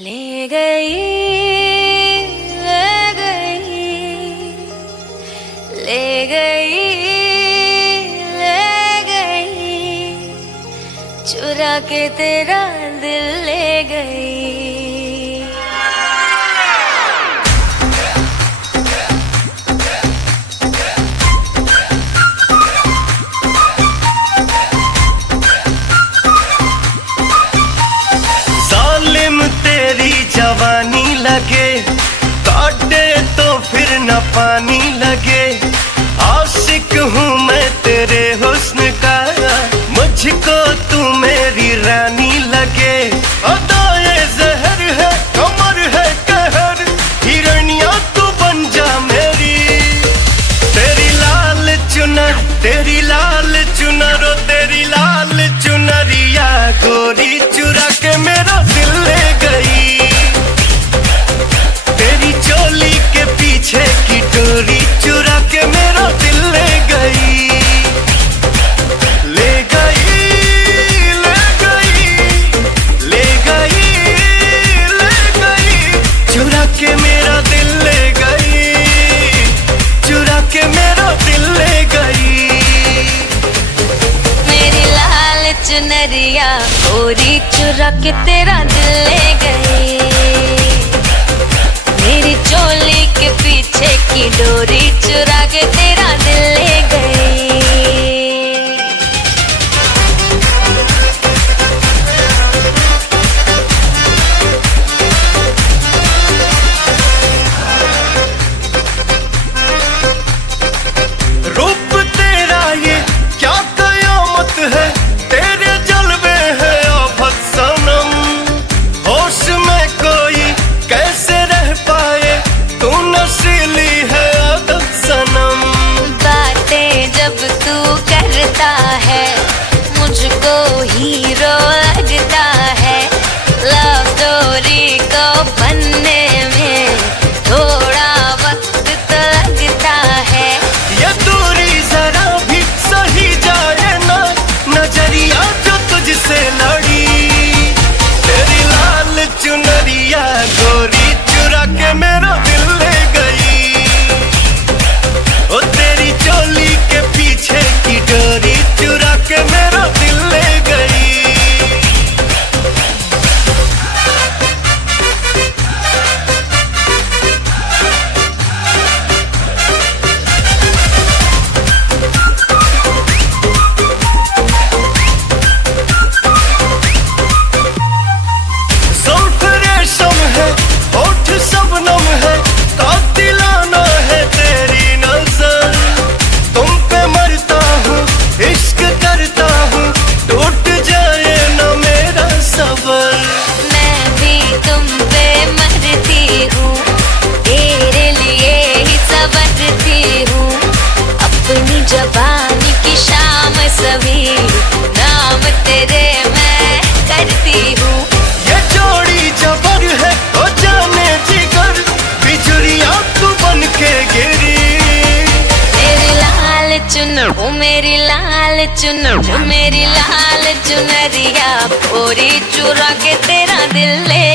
ले गई, ले गई, ले गई, ले गई, चुरा के तेरा दिल ले गई। जवानी लगे काटे तो फिर न पानी लगे। आशिक हूँ मैं तेरे हुस्न का, मुझको तू मेरी रानी लगे। अदाए जहर है कमर है कहर, हिरनिया तू बन जा मेरी। तेरी लाल चुनर, तेरी लाल चुनर, ओ तेरी लाल चुनरिया गोरी चुरा के मेरा दिल ले गई। चोली के पीछे की डोरी चुरा के मेरा दिल ले गई। ले गई, ले गई, ले गई, ले गई, चुरा के मेरा दिल ले गई, चुरा के मेरा दिल ले गई। मेरी लाल चुनरिया गोरी चुरा के तेरा दिल ले गई। मेरी चोली के पीछे की डोरी चुरा के तेरा दिल ले गई। रूप तेरा ये क्या कयामत है, तेरे जलवे है आफत सनम। होश में कोई कैसे रह पाए, तू नशीली है आदत सनम। बातें जब तू करता है मुझको हीरो लगता है। लव स्टोरी को बनने में थोड़ा वक्त तो लगता है। ये दूरी जरा भी सही जाए ना, नजरिया जो तुझसे लड़ी। तेरी लाल चुनरिया गोरी चुरा के मेरा दिल ले गई। ओ तेरी चोली के पीछे की डोरी चुरा के मेरा दिल ले गई। जुल्फ रेशम है, होठ शबनम है, कातिलाना है तेरी नजर। तुम पे मरता हूँ, इश्क करता हूँ, टूट जाए न मेरा सबर। मैं भी तुम पे मरती हूँ, तेरे लिए ही संवरती हूँ। अपनी जबानी की शाम सभी नाम तेरे मैं करती हूँ। ये जोड़ी जबर है ओ जाने जिगर, बिजुरिया तू बन के गिरी। मेरी लाल चुनर, ओ मेरी लाल चुनर, ओ मेरी लाल चुनरिया गोरी चुरा के तेरा दिल ले